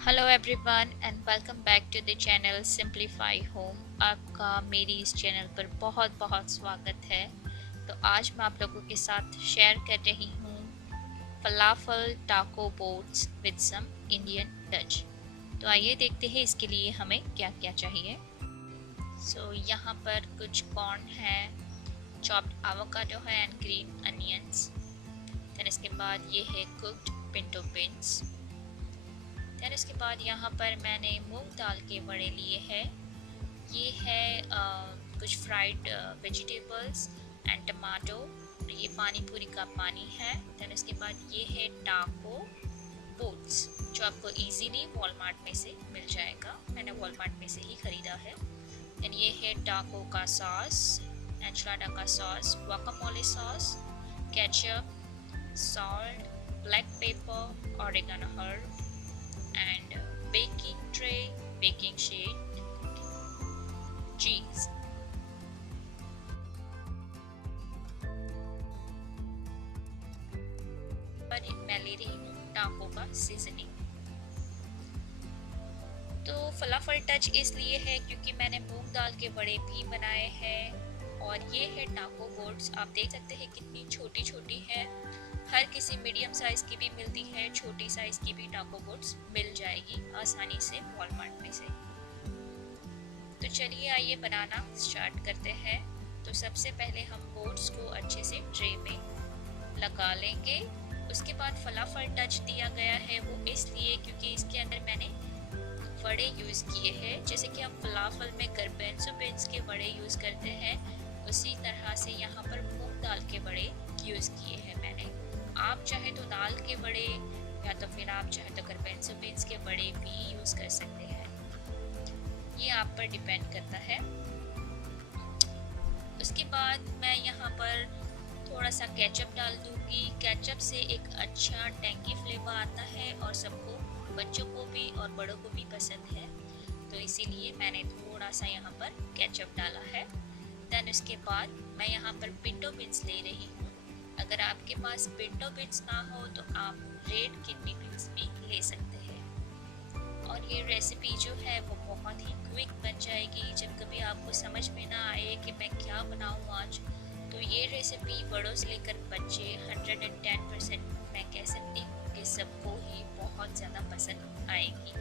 Hello everyone and welcome back to the channel simplify home. आपका मेरी इस channel पर बहुत बहुत स्वागत है। तो आज मैं आप लोगों के साथ शेयर कर रही हूँ falafel taco boats with some Indian touch. तो आइए देखते हैं इसके लिए हमें क्या क्या चाहिए। यहाँ पर कुछ कॉर्न है, चॉप्ड एवोकाडो है एंड ग्रीन अनियंस। देन इसके बाद ये है कुक्ड पिंटो बीन्स। देन इसके बाद यहाँ पर मैंने मूंग दाल के बड़े लिए हैं। ये है कुछ फ्राइड वेजिटेबल्स एंड टमाटो। ये पानी पूरी का पानी है। देन इसके बाद ये है टाको बोट्स जो आपको इजीली वॉलमार्ट में से मिल जाएगा। मैंने वॉलमार्ट में से ही ख़रीदा है। एंड ये है टाको का सॉस, एंचलाडा का sauce, guacamole sauce, ketchup, salt, black pepper, oregano herb and baking tray, baking sheet, cheese। पर मैं ले रही हूँ टाको का सीजनिंग। तो फलाफल टच इसलिए है क्योंकि मैंने मूंग दाल के बड़े भी बनाए हैं। और ये है टाको बोट्स। आप देख सकते हैं कितनी छोटी छोटी है। हर किसी मीडियम साइज़ की भी मिलती है, छोटी साइज़ की भी टाको बोट्स मिल जाएगी आसानी से वॉलमार्ट में से। तो चलिए आइए बनाना स्टार्ट करते हैं। तो सबसे पहले हम बोट्स को अच्छे से ट्रे में लगा लेंगे। उसके बाद फलाफल टच दिया गया है वो इसलिए क्योंकि इसके अंदर मैंने वड़े यूज़ किए हैं। जैसे कि हम फलाफल में गार्बेंजो बीन्स के वड़े यूज़ करते हैं, उसी तरह से यहाँ पर मूंग दाल के वड़े यूज़ किए हैं मैंने। आप चाहे तो दाल के बड़े या तो फिर आप चाहे तो गार्बेंजो बीन्स के बड़े भी यूज़ कर सकते हैं। ये आप पर डिपेंड करता है। उसके बाद मैं यहाँ पर थोड़ा सा केचप डाल दूँगी। केचप से एक अच्छा टैंगी फ्लेवर आता है और सबको, बच्चों को भी और बड़ों को भी पसंद है, तो इसीलिए मैंने थोड़ा सा यहाँ पर केचप डाला है। देन उसके बाद मैं यहाँ पर पिंटो बीन्स ले रही हूँ। अगर आपके पास पिंटो बीन्स ना हो तो आप रेड किडनी बीन्स भी ले सकते हैं। और ये रेसिपी जो है वो बहुत ही क्विक बन जाएगी। जब कभी आपको समझ में ना आए कि मैं क्या बनाऊँ आज, तो ये रेसिपी बड़ों से लेकर बच्चे 110% मैं कह सकती हूँ कि सबको ही बहुत ज़्यादा पसंद आएगी।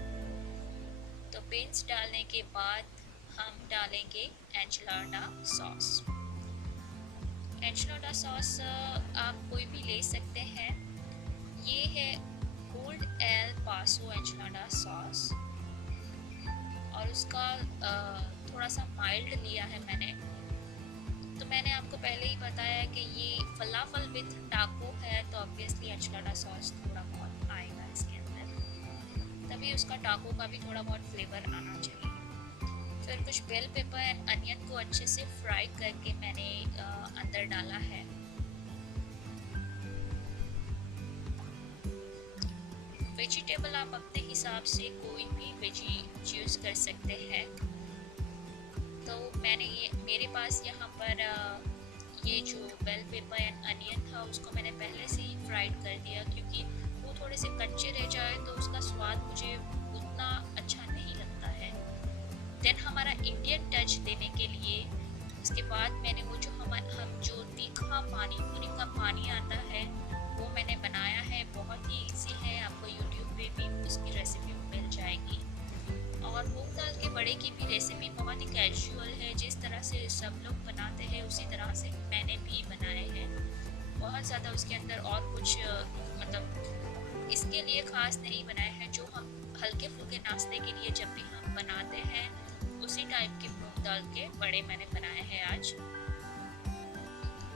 तो बीन्स डालने के बाद हम डालेंगे एंचलाडा सॉस। एंचलाडा सॉस आप कोई भी ले सकते हैं। ये है ओल्ड एल पासो एंचलाडा सॉस और उसका थोड़ा सा माइल्ड लिया है मैंने। तो मैंने आपको पहले ही बताया कि ये फलाफल विथ टाको है, तो ऑब्वियसली एंचलाडा सॉस थोड़ा बहुत आएगा इसके अंदर, तभी उसका टाको का भी थोड़ा बहुत फ्लेवर आना चाहिए। फिर कुछ बेल पेपर एंड अनियन को अच्छे से फ्राई करके मैंने अंदर डाला है। वेजिटेबल आप अपने हिसाब से कोई भी वेजी यूज कर सकते हैं। तो मैंने ये, मेरे पास यहाँ पर ये जो बेल पेपर एंड अनियन था उसको मैंने पहले से ही फ्राइड कर दिया, क्योंकि वो थोड़े से कच्चे रह जाए तो उसका स्वाद मुझे उतना अच्छा नहीं लगता है। देन हमारा इंडियन टच देने के लिए उसके बाद मैंने वो जो हम जो तीखा पानी पूरी का पानी आता है वो मैंने बनाया है। बहुत ही इजी है, आपको यूट्यूब पे भी उसकी रेसिपी मिल जाएगी। और मूंग दाल के बड़े की भी रेसिपी बहुत ही कैजुअल है, जिस तरह से सब लोग बनाते हैं उसी तरह से मैंने भी बनाए हैं। बहुत ज़्यादा उसके अंदर और कुछ मतलब इसके लिए ख़ास नहीं बनाए हैं। जो हम हल्के फुल्के नाश्ते के लिए जब भी हम बनाते हैं उसी टाइप के मूंग दाल के बड़े मैंने बनाए हैं आज।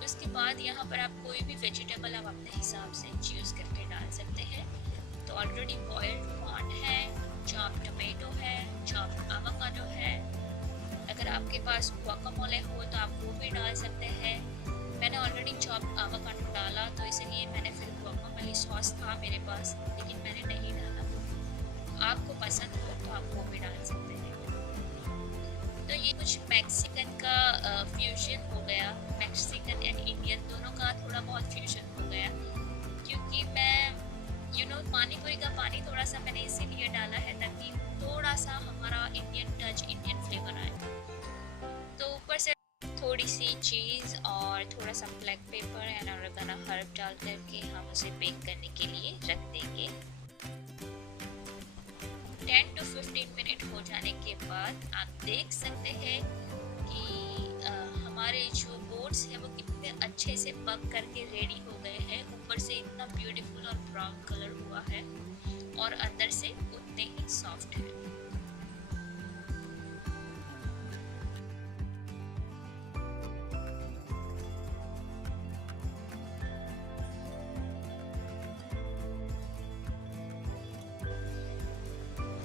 उसके बाद यहाँ पर आप कोई भी वेजिटेबल आप अपने हिसाब से चूज़ करके डाल सकते हैं। तो ऑलरेडी बॉइल्ड कॉर्न है, चॉप टमेटो है, चॉप एवोकाडो है। अगर आपके पास गुआकामोले हो तो आप वो भी डाल सकते हैं। मैंने ऑलरेडी चॉप एवोकाडो डाला, तो इसलिए मैंने फिर गुआकामोले सॉस था मेरे पास, लेकिन मैंने नहीं डाला। आपको पसंद हो तो आप वो भी डाल सकते हैं। तो ये कुछ मैक्सिकन का फ्यूजन हो गया, मैक्सिकन एंड इंडियन दोनों का थोड़ा बहुत फ्यूजन हो गया, क्योंकि मैं पानी पूरी का पानी थोड़ा सा मैंने इसीलिए डाला है ताकि थोड़ा सा हमारा इंडियन टच, इंडियन फ्लेवर आए। तो ऊपर से थोड़ी सी चीज़ और थोड़ा सा black pepper and oregano herb डाल करके हम उसे बेक करने के लिए रख देंगे। 10 to 15 मिनट हो जाने के बाद आप देख सकते हैं कि हमारे जो बोट्स हैं वो कितने अच्छे से पक करके रेडी हो गए हैं। ऊपर से इतना ब्यूटीफुल और ब्राउन कलर हुआ है और अंदर से उतने ही सॉफ्ट है।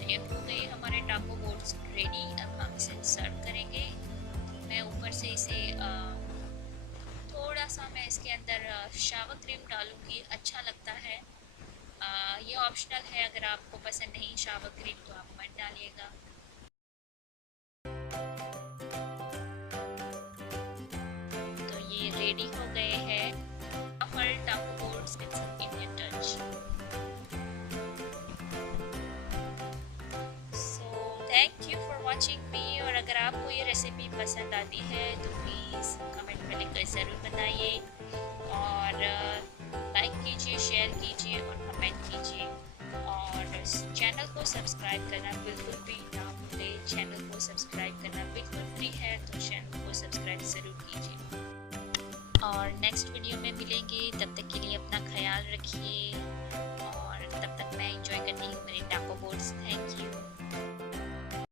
ये हो गए हमारे टाको बोट्स रेडी। अब हम इसे सर्व करेंगे। मैं ऊपर से इसे थोड़ा सा मैं इसके अंदर शावर क्रीम डालूंगी, अच्छा लगता है। ये ऑप्शनल है, अगर आपको पसंद नहीं शावर क्रीम तो आप मत डालिएगा। तो ये रेडी हो गए हैं फलाफल taco boats with Indian touch. Thank you for watching मी। और अगर आपको ये रेसिपी पसंद आती है तो प्लीज़ कमेंट में लिखकर ज़रूर बताइए और लाइक कीजिए, शेयर कीजिए और कमेंट कीजिए। और चैनल को सब्सक्राइब करना बिल्कुल भी ना भूलें। चैनल को सब्सक्राइब करना बिल्कुल फ्री है, तो चैनल को सब्सक्राइब ज़रूर कीजिए। और नेक्स्ट वीडियो में मिलेंगे, तब तक के लिए अपना ख्याल रखिए। और तब तक मैं एंजॉय करती हूँ मेरे टाको